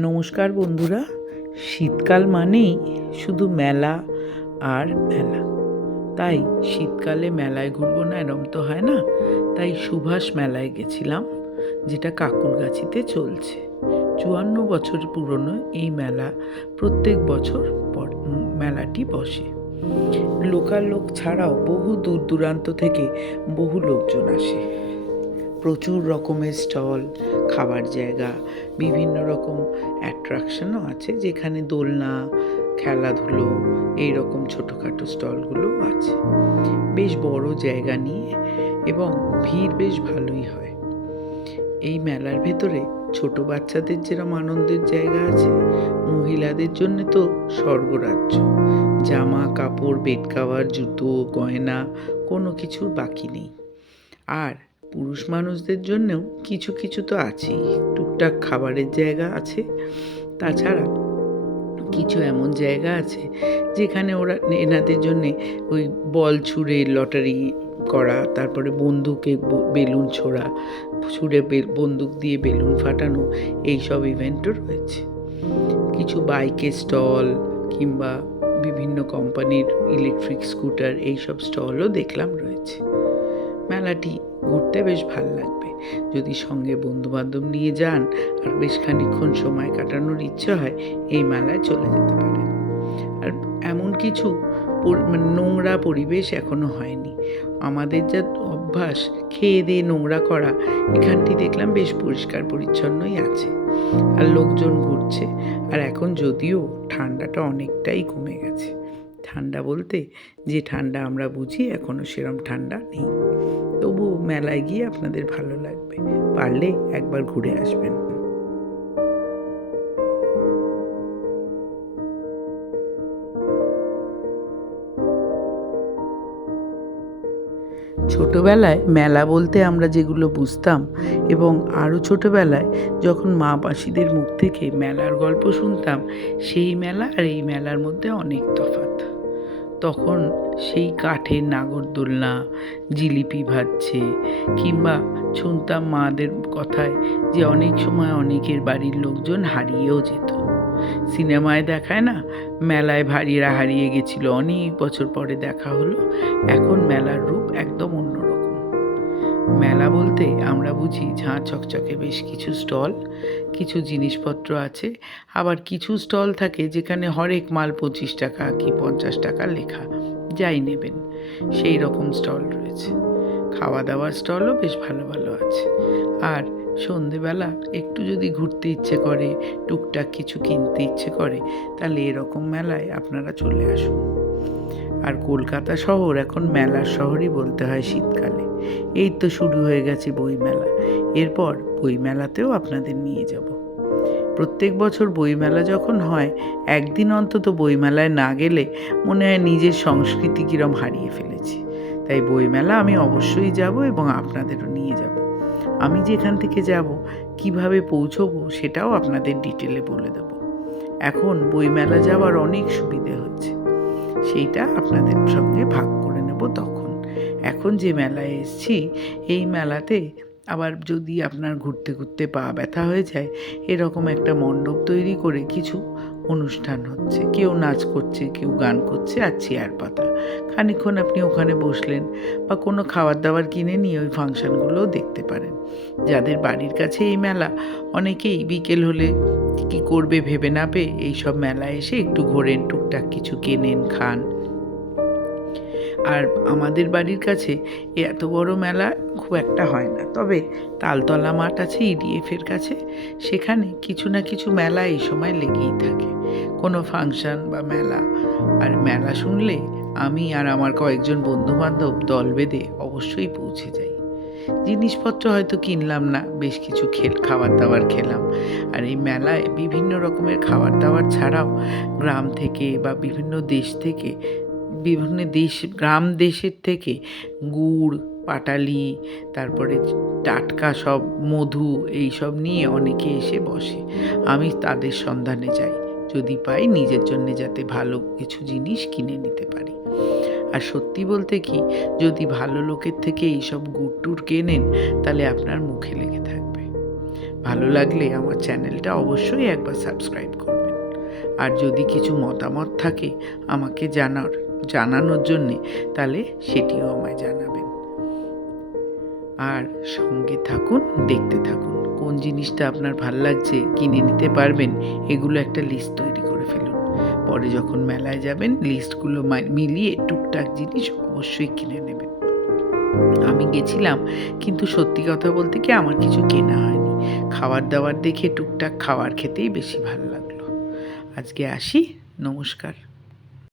নমস্কার বন্ধুরা। শীতকাল মানেই শুধু মেলা আর মেলা। তাই শীতকালে মেলায় ঘুরবো না এরম তো হয় না। তাই সুভাষ মেলায় গেছিলাম, যেটা কাকুরগাছিতে চলছে। ৫৪ বছর পুরনো এই মেলা। প্রত্যেক বছর মেলাটি বসে। লোকাল লোক ছাড়াও বহু দূর দূরান্ত থেকে বহু লোকজন আসে। প্রচুর রকমের স্টল, খাবার জায়গা, বিভিন্ন রকম অ্যাট্রাকশনও আছে, যেখানে দোলনা, খেলাধুলো, এইরকম ছোটোখাটো স্টলগুলোও আছে। বেশ বড় জায়গা নিয়ে এবং ভিড় বেশ ভালোই হয়। এই মেলার ভেতরে ছোট বাচ্চাদের যেরকম আনন্দের জায়গা আছে, মহিলাদের জন্য তো স্বর্গরাজ্য। জামা কাপড়, বেড কাভার, জুতো, গয়না, কোনো কিছুর বাকি নেই। আর পুরুষ মানুষদের জন্যেও কিছু কিছু তো আছেই। টুকটাক খাবারের জায়গা আছে। তাছাড়া কিছু এমন জায়গা আছে যেখানে ওরা এনাদের জন্যে ওই বল ছুঁড়ে লটারি করা, তারপরে বন্দুকে বেলুন ছুঁড়ে বন্দুক দিয়ে বেলুন ফাটানো, এইসব ইভেন্টও রয়েছে। কিছু বাইকের স্টল কিংবা বিভিন্ন কোম্পানির ইলেকট্রিক স্কুটার, এইসব স্টলও দেখলাম রয়েছে। মেলাটি ঘুরতে বেশ ভাল লাগবে। যদি সঙ্গে বন্ধুবান্ধব নিয়ে যান আর বেশ খানিকক্ষণ সময় কাটানোর ইচ্ছে হয়, এই মেলায় চলে যেতে পারেন। আর এমন কিছু নোংরা পরিবেশ এখনো হয়নি। আমাদের যা অভ্যাস খেয়ে দিয়ে নোংরা করা, এখানটি দেখলাম বেশ পরিষ্কার পরিচ্ছন্নই আছে। আর লোকজন ঘুরছে। আর এখন যদিও ঠান্ডাটা অনেকটাই কমে গেছে। ঠান্ডা বলতে যে ঠান্ডা আমরা বুঝি, এখনও সেরম ঠান্ডা নেই। তবু মেলায় গিয়ে আপনাদের ভালো লাগবে। পারলে একবার ঘুরে আসবেন। ছোটোবেলায় মেলা বলতে আমরা যেগুলো বুঝতাম, এবং আরও ছোটোবেলায় যখন মা মাসিদের মুখ থেকে মেলার গল্প শুনতাম, সেই মেলা আর এই মেলার মধ্যে অনেক তফাৎ। তখন সেই কাঠের নাগরদোলনা, জিলিপি ভাজছে, কিংবা শুনতাম মাদের কথায় যে অনেক সময় অনেকের বাড়ির লোকজন হারিয়েও যেত। সিনেমায় দেখায় না, মেলায় ভারীরা হারিয়ে গেছিল, অনেক বছর পরে দেখা হলো। এখন মেলার রূপ একদম অন্যরকম। মেলা বলতে আমরা বুঝি ঝাঁ চকচকে বেশ কিছু স্টল, কিছু জিনিসপত্র আছে। আবার কিছু স্টল থাকে যেখানে হরেক মাল 25 টাকা কি 50 টাকা লেখা, যাই নেবেন সেই রকম স্টল রয়েছে। খাওয়া দাওয়ার স্টলও বেশ ভালো ভালো আছে। আর সন্ধেবেলা একটু যদি ঘুরতে ইচ্ছে করে, টুকটাক কিছু কিনতে ইচ্ছে করে, তাহলে এরকম মেলায় আপনারা চলে আসুন। আর কলকাতা শহর এখন মেলার শহরই বলতে হয় শীতকালে। এই তো শুরু হয়ে গেছে বইমেলা। এরপর বইমেলাতেও আপনাদের নিয়ে যাব। প্রত্যেক বছর বইমেলা যখন হয়, একদিন অন্তত বইমেলায় না গেলে মনে হয় নিজের সংস্কৃতি কিরম হারিয়ে ফেলেছি। তাই বইমেলা আমি অবশ্যই যাব এবং আপনাদেরও নিয়ে যাব। আমি যেখান থেকে যাব, কিভাবে পৌঁছবো, সেটাও আপনাদের ডিটেলে বলে দেব। এখন বইমেলা যাওয়ার অনেক সুবিধে হচ্ছে, সেইটা আপনাদের সঙ্গে ভাগ করে নেব তখন। এখন যে মেলায় এসেছি, এই মেলাতে আবার যদি আপনার ঘুরতে ঘুরতে পা ব্যথা হয়ে যায়, এরকম একটা মণ্ডপ তৈরি করে কিছু অনুষ্ঠান হচ্ছে। কেউ নাচ করছে, কেউ গান করছে, আর চেয়ার পাতা। খানিকক্ষণ আপনি ওখানে বসলেন, বা কোনো খাবার দাবার কিনে নিয়ে ওই ফাংশানগুলোও দেখতে পারেন। যাদের বাড়ির কাছে এই মেলা, অনেকেই বিকেল হলে কী করবে ভেবে না পেয়ে এইসব মেলায় এসে একটু ঘোরেন, টুকটাক কিছু কেনেন, খান। আর আমাদের বাড়ির কাছে এত বড় মেলা খুব একটা হয় না, তবে তালতলা মাঠ আছে ইডিএফের কাছে, সেখানে কিছু না কিছু মেলা এই সময় লেগেই থাকে, কোনো ফাংশন বা মেলা। আর মেলা শুনলে আমি আর আমার কয়েকজন বন্ধুবান্ধব দল বেঁধে অবশ্যই পৌঁছে যাই। জিনিসপত্র হয়তো কিনলাম না, বেশ কিছু খাবার দাবার খেলাম। আর এই মেলায় বিভিন্ন রকমের খাবার দাবার ছাড়াও গ্রাম থেকে বা বিভিন্ন দেশ থেকে, বিভিন্ন গ্রাম দেশের থেকে গুড়, পাটালি, তারপরে টাটকা সব মধু, এইসব নিয়ে অনেকে এসে বসে। আমি তাদের সন্ধানে যাই, যদি পাই নিজের জন্য যাতে ভালো কিছু জিনিস কিনে নিতে পারি। আর সত্যি বলতে কি, যদি ভালো লোকের থেকে এইসব গুড় টুড় কেনেন, তাহলে আপনার মুখে লেগে থাকবে। ভালো লাগলে আমার চ্যানেলটা অবশ্যই একবার সাবস্ক্রাইব করবেন। আর যদি কিছু মতামত থাকে আমাকে জানানোর জন্যে, তাহলে সেটিও আমায় জানাবেন। আর সঙ্গে থাকুন, দেখতে থাকুন। কোন জিনিসটা আপনার ভাল লাগছে, কিনে নিতে পারবেন, এগুলো একটা লিস্ট তৈরি করে ফেলুন। পরে যখন মেলায় যাবেন লিস্টগুলো মিলিয়ে টুকটাক জিনিস অবশ্যই কিনে নেবেন। আমি গেছিলাম, কিন্তু সত্যি কথা বলতে কি আমার কিছু কেনা হয়নি। খাবার দাবার দেখে টুকটাক খাবার খেতেই বেশি ভালো লাগলো। আজকে আসি, নমস্কার।